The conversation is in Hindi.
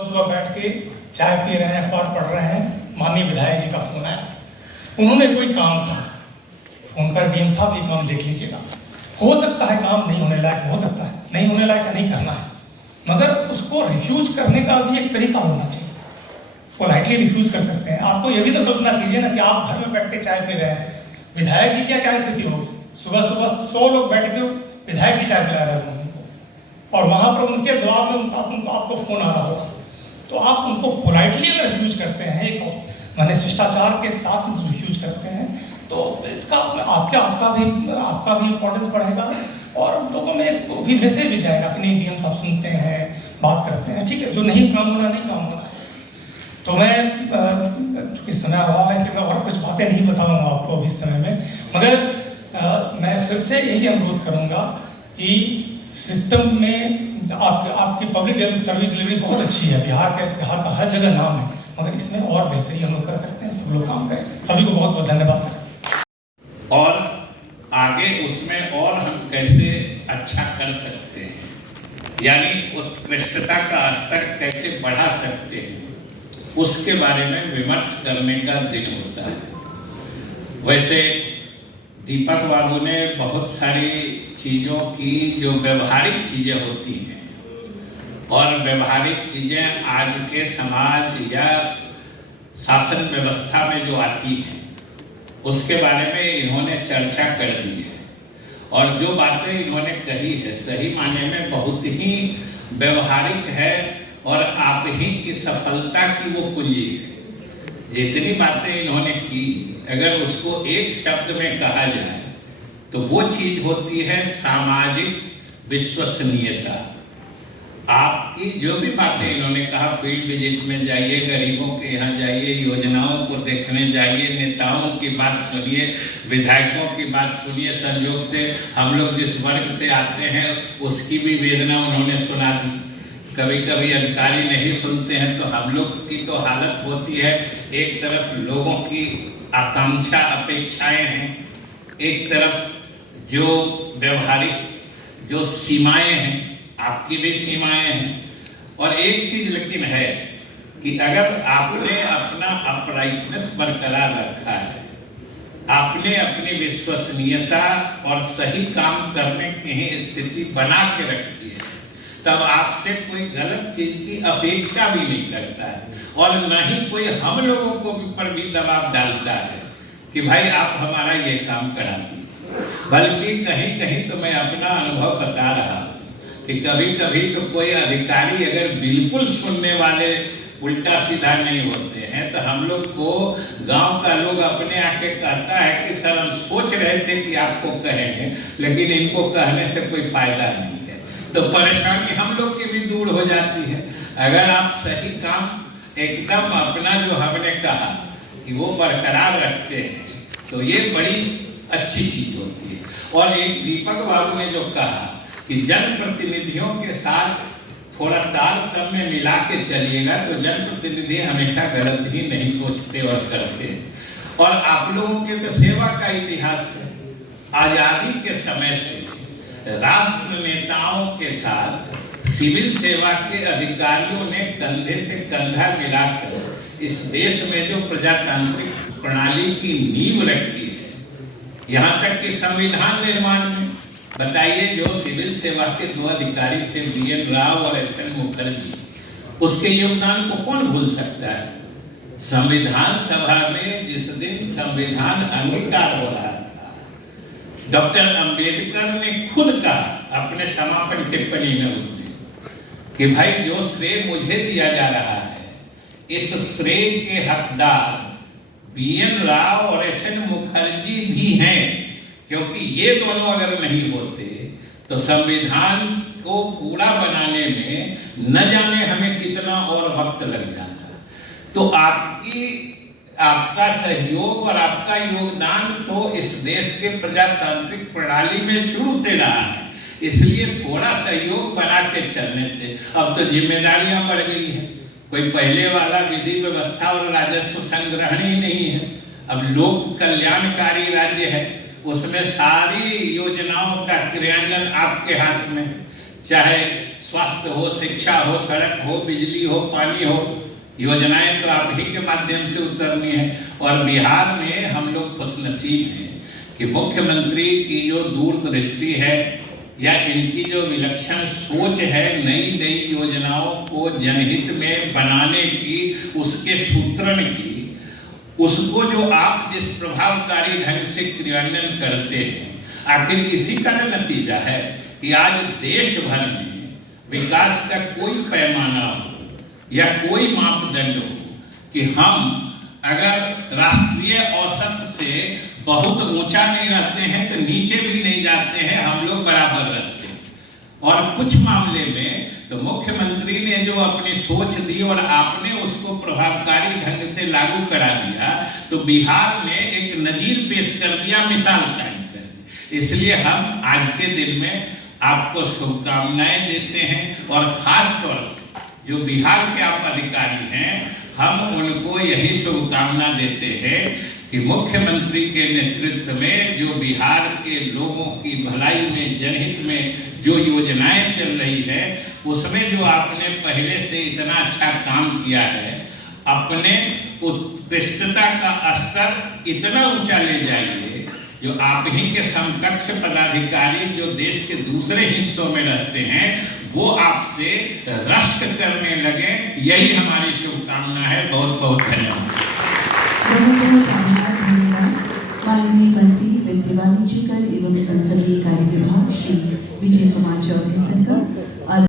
सुबह बैठ के चाय पी रहे हैं, अखबार पढ़ रहे हैं, माननीय विधायक जी का फोन आया। उन्होंने कोई काम कहा, फोन पर डीएम साहब ये काम देख लीजिएगा। हो सकता है काम नहीं होने लायक, हो सकता है नहीं होने लायक, नहीं करना है, मगर उसको रिफ्यूज करने का भी एक तरीका होना चाहिए। पोलाइटली रिफ्यूज कर सकते हैं। आपको ये भी तो कल्पना कीजिए ना कि आप घर में बैठ के चाय पी रहे हैं, विधायक जी क्या स्थिति होगी। सुबह सुबह 100 लोग बैठ के विधायक जी चाय पिला रहे हैं उनको, और वहां पर उनके जवाब में आपको फोन आ रहा होगा, तो आप उनको पोलाइटली अगर रिफ्यूज करते हैं, एक माने शिष्टाचार के साथ रिफ्यूज करते हैं, तो इसका आपका भी इम्पोर्टेंस बढ़ेगा और लोगों में भी मैसेज भी जाएगा कि नहीं, डीएम साहब सुनते हैं, बात करते हैं, ठीक है, जो नहीं काम होना नहीं काम होना है। तो मैं चूँकि समय अभाव है इसलिए मैं और कुछ बातें नहीं बताऊंगा आपको अभी इस समय में, मगर मैं फिर से यही अनुरोध करूंगा कि सिस्टम में आपकी पब्लिक सर्विस डिलीवरी बहुत अच्छी है, बिहार का हर जगह नाम है, मगर इसमें और बेहतरी हम लोग कर सकते हैं, सब लोग काम करें। सभी को बहुत बहुत धन्यवाद सर। और आगे उसमें और हम कैसे अच्छा कर सकते हैं, यानी उत्कृष्टता का स्तर कैसे बढ़ा सकते हैं, उसके बारे में विमर्श करने का दिन होता है। वैसे दीपक बाबू ने बहुत सारी चीज़ों की जो व्यवहारिक चीज़ें होती हैं और व्यवहारिक चीज़ें आज के समाज या शासन व्यवस्था में जो आती हैं उसके बारे में इन्होंने चर्चा कर दी है, और जो बातें इन्होंने कही है सही माने में बहुत ही व्यवहारिक है और आप ही की सफलता की वो कुंजी है। जितनी बातें इन्होंने की, अगर उसको एक शब्द में कहा जाए तो वो चीज होती है सामाजिक विश्वसनीयता। आपकी जो भी बातें इन्होंने कहा, फील्ड विजिट में जाइए, गरीबों के यहाँ जाइए, योजनाओं को देखने जाइए, नेताओं की बात सुनिए, विधायकों की बात सुनिए, संयोग से हम लोग जिस वर्ग से आते हैं उसकी भी वेदना उन्होंने सुना दी। कभी कभी अधिकारी नहीं सुनते हैं तो हम लोग की तो हालत होती है, एक तरफ लोगों की आकांक्षा अपेक्षाएं हैं, एक तरफ जो व्यवहारिक जो सीमाएं हैं, आपकी भी सीमाएं हैं, और एक चीज लेकिन है कि अगर आपने अपना अपराइटनेस बरकरार रखा है, आपने अपनी विश्वसनीयता और सही काम करने की ही स्थिति बना के रखी है, तब आपसे कोई गलत चीज की अपेक्षा भी नहीं करता है, और न ही कोई हम लोगों को पर भी दबाव डालता है कि भाई आप हमारा ये काम करा दीजिए। बल्कि कहीं कहीं तो मैं अपना अनुभव बता रहा हूँ कि कभी कभी तो कोई अधिकारी अगर बिल्कुल सुनने वाले उल्टा सीधा नहीं होते हैं तो हम लोग को गांव का लोग अपने आके कहता है कि सर हम सोच रहे थे कि आपको कहेंगे लेकिन इनको कहने से कोई फायदा नहीं है, तो परेशानी हम लोग की भी दूर हो जाती है। अगर आप सही काम एकदम अपना जो हमने कहा कि वो बरकरार रखते हैं तो ये बड़ी अच्छी चीज होती है। और एक दीपक बाबू ने जो कहा कि जनप्रतिनिधियों के साथ थोड़ा तारतम्य मिला के चलिएगा तो जनप्रतिनिधि हमेशा गलत ही नहीं सोचते और करते हैं। और आप लोगों के तो सेवा का इतिहास है, आजादी के समय से राष्ट्र नेताओं के साथ सिविल सेवा के अधिकारियों ने कंधे से कंधा मिलाकर इस देश में जो प्रजातांत्रिक प्रणाली की नींव रखी है, यहाँ तक कि संविधान निर्माण में बताइए जो सिविल सेवा के 2 अधिकारी थे, BN राव और SN मुखर्जी, उसके योगदान को कौन भूल सकता है। संविधान सभा में जिस दिन संविधान अंगीकार हो रहा था, डॉक्टर अंबेडकर ने खुद कहा अपने समापन टिप्पणी में उस दिन कि भाई जो श्रेय मुझे दिया जा रहा है इस श्रेय के हकदार BN राव और SN मुखर्जी भी हैं, क्योंकि ये दोनों अगर नहीं होते तो संविधान को पूरा बनाने में न जाने हमें कितना और वक्त लग जाता। तो आपका सहयोग और आपका योगदान तो इस देश के प्रजातांत्रिक प्रणाली में शुरू से रहा है, इसलिए थोड़ा सहयोग बना के चलने से अब तो जिम्मेदारियां बढ़ गई हैं। कोई पहले वाला विधि व्यवस्था और राजस्व संग्रहण ही नहीं है, अब लोक कल्याणकारी राज्य है, उसमें सारी योजनाओं का क्रियान्वयन आपके हाथ में, चाहे स्वास्थ्य हो, शिक्षा हो, सड़क हो, बिजली हो, पानी हो, योजनाएं तो आप ही के माध्यम से उतरनी है। और बिहार में हम लोग खुशनसीब हैं कि मुख्यमंत्री की जो दूरदृष्टि है या इनकी जो विलक्षण सोच है नई नई योजनाओं को जनहित में बनाने की, उसके सूत्रण की, उसको जो आप जिस प्रभावकारी ढंग से क्रियान्वयन करते हैं, आखिर इसी का नतीजा है कि आज देश भर में विकास का कोई पैमाना हो या कोई मापदंड हो कि हम अगर राष्ट्रीय औसत से बहुत ऊंचा नहीं रहते हैं तो नीचे भी नहीं जाते हैं, हम लोग बराबर रहते हैं। और कुछ मामले में तो मुख्यमंत्री ने जो अपनी सोच दी और आपने उसको प्रभावकारी ढंग से लागू करा दिया, तो बिहार ने एक नजीर पेश कर दिया, मिसाल कायम कर दी। इसलिए हम आज के दिन में आपको शुभकामनाएं देते हैं और खास तौर से जो बिहार के आप अधिकारी हैं, हम उनको यही शुभकामना देते हैं कि मुख्यमंत्री के नेतृत्व में जो बिहार के लोगों की भलाई में, जनहित में जो योजनाएं चल रही है, उसमें जो आपने पहले से इतना अच्छा काम किया है, अपने उत्कृष्टता का स्तर इतना ऊंचा ले जाइए, जो आप ही के समकक्ष पदाधिकारी जो देश के दूसरे हिस्सों में रहते हैं वो आपसे रश्क करने लगे। यही हमारी शुभकामना है। बहुत बहुत धन्यवाद। बहुत आभार, धन्यवाद। माननीय मंत्री वित्त वाणिज्य कर एवं संसदीय कार्य विभाग श्री विजय कुमार चौधरी सर का